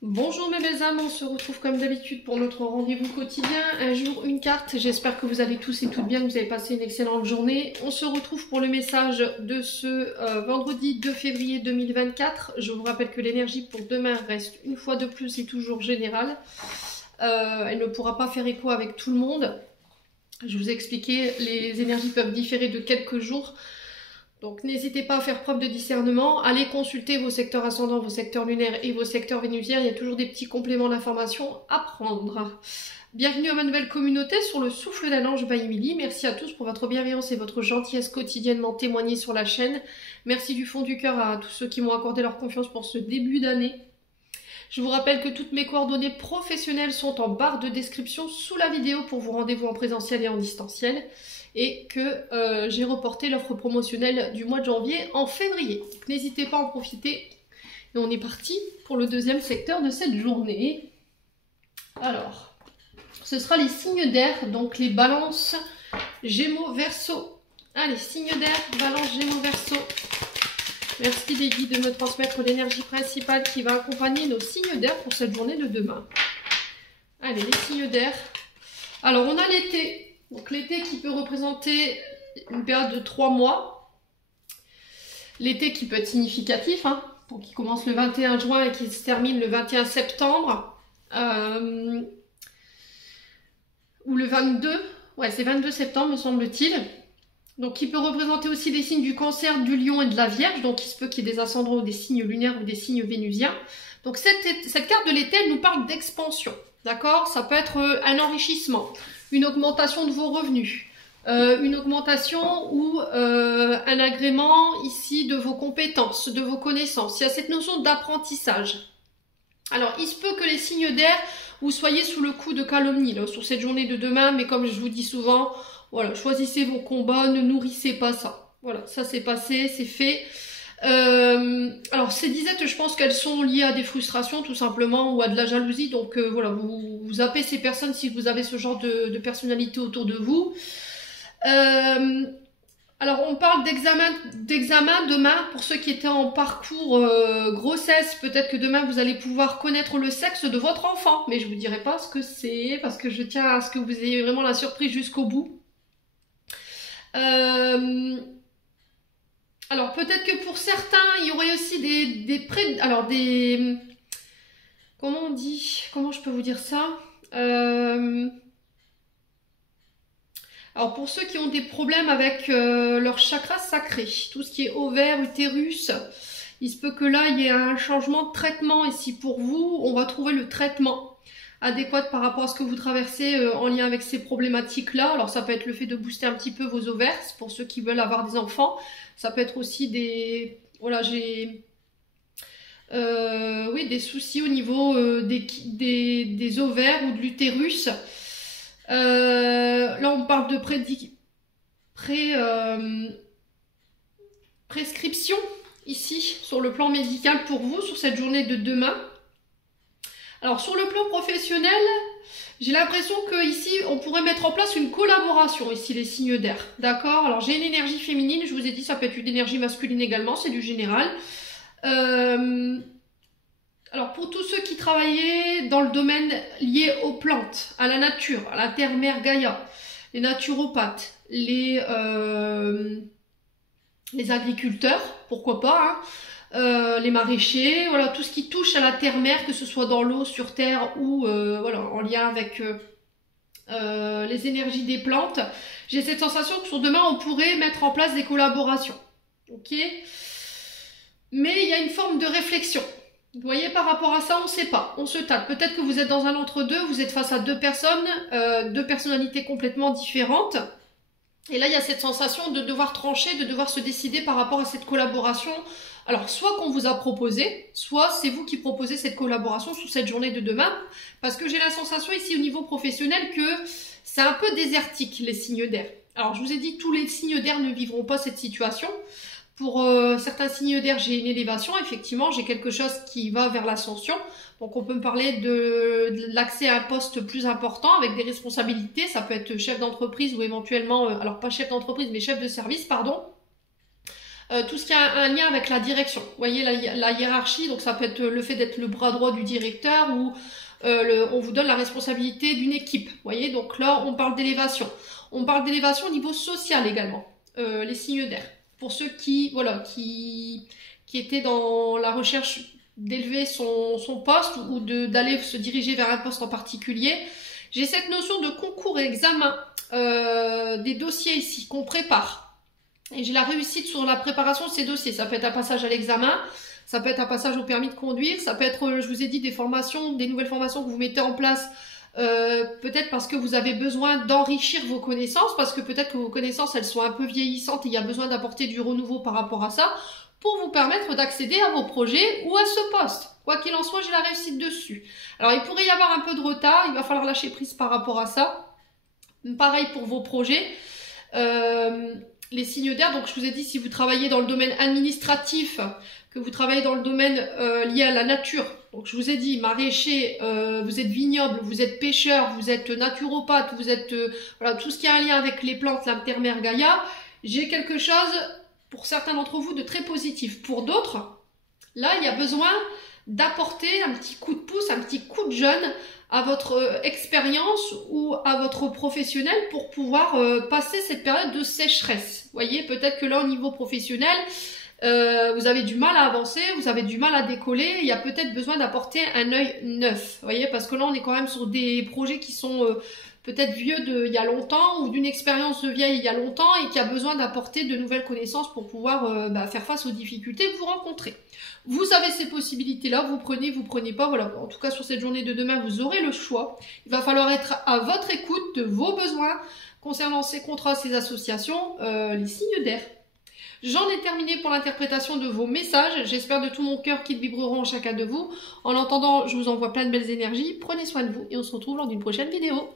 Bonjour mes belles âmes, on se retrouve comme d'habitude pour notre rendez-vous quotidien. Un jour, une carte. J'espère que vous allez tous et toutes bien, que vous avez passé une excellente journée. On se retrouve pour le message de ce vendredi 2 février 2024. Je vous rappelle que l'énergie pour demain reste une fois de plus et toujours générale. Elle ne pourra pas faire écho avec tout le monde. Je vous ai expliqué, les énergies peuvent différer de quelques jours. Donc n'hésitez pas à faire preuve de discernement, allez consulter vos secteurs ascendants, vos secteurs lunaires et vos secteurs vénusiens, il y a toujours des petits compléments d'information à prendre. Bienvenue à ma nouvelle communauté sur le souffle d'un ange by Emily. Merci à tous pour votre bienveillance et votre gentillesse quotidiennement témoignée sur la chaîne. Merci du fond du cœur à tous ceux qui m'ont accordé leur confiance pour ce début d'année. Je vous rappelle que toutes mes coordonnées professionnelles sont en barre de description sous la vidéo pour vos rendez-vous en présentiel et en distanciel. Et que j'ai reporté l'offre promotionnelle du mois de janvier en février. N'hésitez pas à en profiter. Et on est parti pour le deuxième secteur de cette journée. Alors, ce sera les signes d'air, donc les balances, Gémeaux, Verseau. Allez, signes d'air, balance, Gémeaux, Verseau. Merci les guides de me transmettre l'énergie principale qui va accompagner nos signes d'air pour cette journée de demain. Allez, les signes d'air. Alors, on a l'été. Donc l'été qui peut représenter une période de 3 mois. L'été qui peut être significatif, hein, donc qui commence le 21 juin et qui se termine le 21 septembre. Ou le 22, ouais c'est 22 septembre me semble-t-il. Donc qui peut représenter aussi des signes du Cancer, du Lion et de la Vierge. Donc il se peut qu'il y ait des ascendants ou des signes lunaires ou des signes vénusiens. Donc cette carte de l'été, elle nous parle d'expansion. D'accord? Ça peut être un enrichissement, une augmentation de vos revenus, une augmentation ou un agrément ici de vos compétences, de vos connaissances. Il y a cette notion d'apprentissage. Alors, il se peut que les signes d'air, vous soyez sous le coup de calomnie là, sur cette journée de demain, mais comme je vous dis souvent, voilà, choisissez vos combats, ne nourrissez pas ça. Voilà, ça c'est passé, c'est fait. Alors ces disettes, je pense qu'elles sont liées à des frustrations tout simplement ou à de la jalousie, donc voilà, vous zappez ces personnes si vous avez ce genre de personnalité autour de vous. Alors on parle d'examen demain pour ceux qui étaient en parcours grossesse. Peut-être que demain vous allez pouvoir connaître le sexe de votre enfant, mais je vous dirai pas ce que c'est parce que je tiens à ce que vous ayez vraiment la surprise jusqu'au bout. Alors peut-être que pour certains, il y aurait aussi comment on dit? Comment je peux vous dire ça? Alors pour ceux qui ont des problèmes avec leur chakra sacré, tout ce qui est ovaire, utérus, il se peut que là il y ait un changement de traitement. Et si pour vous, on va trouver le traitement adéquat par rapport à ce que vous traversez en lien avec ces problématiques-là. Alors ça peut être le fait de booster un petit peu vos ovaires, pour ceux qui veulent avoir des enfants. Ça peut être aussi des... Voilà, j'ai... oui, des soucis au niveau des ovaires ou de l'utérus. Là, on parle de prescription, ici, sur le plan médical pour vous, sur cette journée de demain. Alors, sur le plan professionnel, j'ai l'impression qu'ici, on pourrait mettre en place une collaboration, ici, les signes d'air. D'accord? Alors, j'ai une énergie féminine, je vous ai dit, ça peut être une énergie masculine également, c'est du général. Alors, pour tous ceux qui travaillaient dans le domaine lié aux plantes, à la nature, à la terre, mère, Gaïa, les naturopathes, les agriculteurs, pourquoi pas, hein, les maraîchers, voilà, tout ce qui touche à la terre-mère, que ce soit dans l'eau, sur terre ou voilà, en lien avec les énergies des plantes. J'ai cette sensation que sur demain, on pourrait mettre en place des collaborations. Ok? Mais il y a une forme de réflexion. Vous voyez, par rapport à ça, on ne sait pas, on se tâte. Peut-être que vous êtes dans un entre-deux, vous êtes face à deux personnes, deux personnalités complètement différentes. Et là, il y a cette sensation de devoir trancher, de devoir se décider par rapport à cette collaboration. Alors, soit qu'on vous a proposé, soit c'est vous qui proposez cette collaboration sous cette journée de demain. Parce que j'ai la sensation ici au niveau professionnel que c'est un peu désertique, les signes d'air. Alors, je vous ai dit, tous les signes d'air ne vivront pas cette situation. Pour certains signes d'air, j'ai une élévation, effectivement, j'ai quelque chose qui va vers l'ascension. Donc on peut me parler de l'accès à un poste plus important avec des responsabilités. Ça peut être chef d'entreprise ou éventuellement, alors pas chef d'entreprise, mais chef de service, pardon. tout ce qui a un lien avec la direction. Vous voyez la hiérarchie, donc ça peut être le fait d'être le bras droit du directeur ou on vous donne la responsabilité d'une équipe. Vous voyez, donc là on parle d'élévation. On parle d'élévation au niveau social également, les signes d'air. Pour ceux qui, voilà, qui étaient dans la recherche d'élever son poste ou d'aller se diriger vers un poste en particulier, j'ai cette notion de concours et examen, des dossiers ici qu'on prépare. Et j'ai la réussite sur la préparation de ces dossiers. Ça peut être un passage à l'examen, ça peut être un passage au permis de conduire, ça peut être, je vous ai dit, des formations, des nouvelles formations que vous mettez en place, peut-être parce que vous avez besoin d'enrichir vos connaissances, parce que peut-être que vos connaissances, elles sont un peu vieillissantes et il y a besoin d'apporter du renouveau par rapport à ça, pour vous permettre d'accéder à vos projets ou à ce poste. Quoi qu'il en soit, j'ai la réussite dessus. Alors, il pourrait y avoir un peu de retard, il va falloir lâcher prise par rapport à ça. Pareil pour vos projets. Les signes d'air, donc je vous ai dit, si vous travaillez dans le domaine administratif, que vous travaillez dans le domaine lié à la nature, donc je vous ai dit, maraîcher, vous êtes vignoble, vous êtes pêcheur, vous êtes naturopathe, vous êtes voilà, tout ce qui a un lien avec les plantes, la terre, mer, Gaïa, j'ai quelque chose, pour certains d'entre vous, de très positif. Pour d'autres, là, il y a besoin d'apporter un petit coup de pouce, un petit coup de jeune à votre expérience ou à votre professionnel pour pouvoir passer cette période de sécheresse. Vous voyez, peut-être que là, au niveau professionnel, vous avez du mal à avancer, vous avez du mal à décoller, il y a peut-être besoin d'apporter un œil neuf. Vous voyez, parce que là, on est quand même sur des projets qui sont peut-être vieux il y a longtemps ou d'une expérience de vieille il y a longtemps et qui a besoin d'apporter de nouvelles connaissances pour pouvoir faire face aux difficultés que vous rencontrez. Vous avez ces possibilités-là, vous prenez pas, voilà. En tout cas, sur cette journée de demain, vous aurez le choix. Il va falloir être à votre écoute de vos besoins concernant ces contrats, ces associations, les signes d'air. J'en ai terminé pour l'interprétation de vos messages. J'espère de tout mon cœur qu'ils vibreront en chacun de vous. En attendant, je vous envoie plein de belles énergies. Prenez soin de vous et on se retrouve lors d'une prochaine vidéo.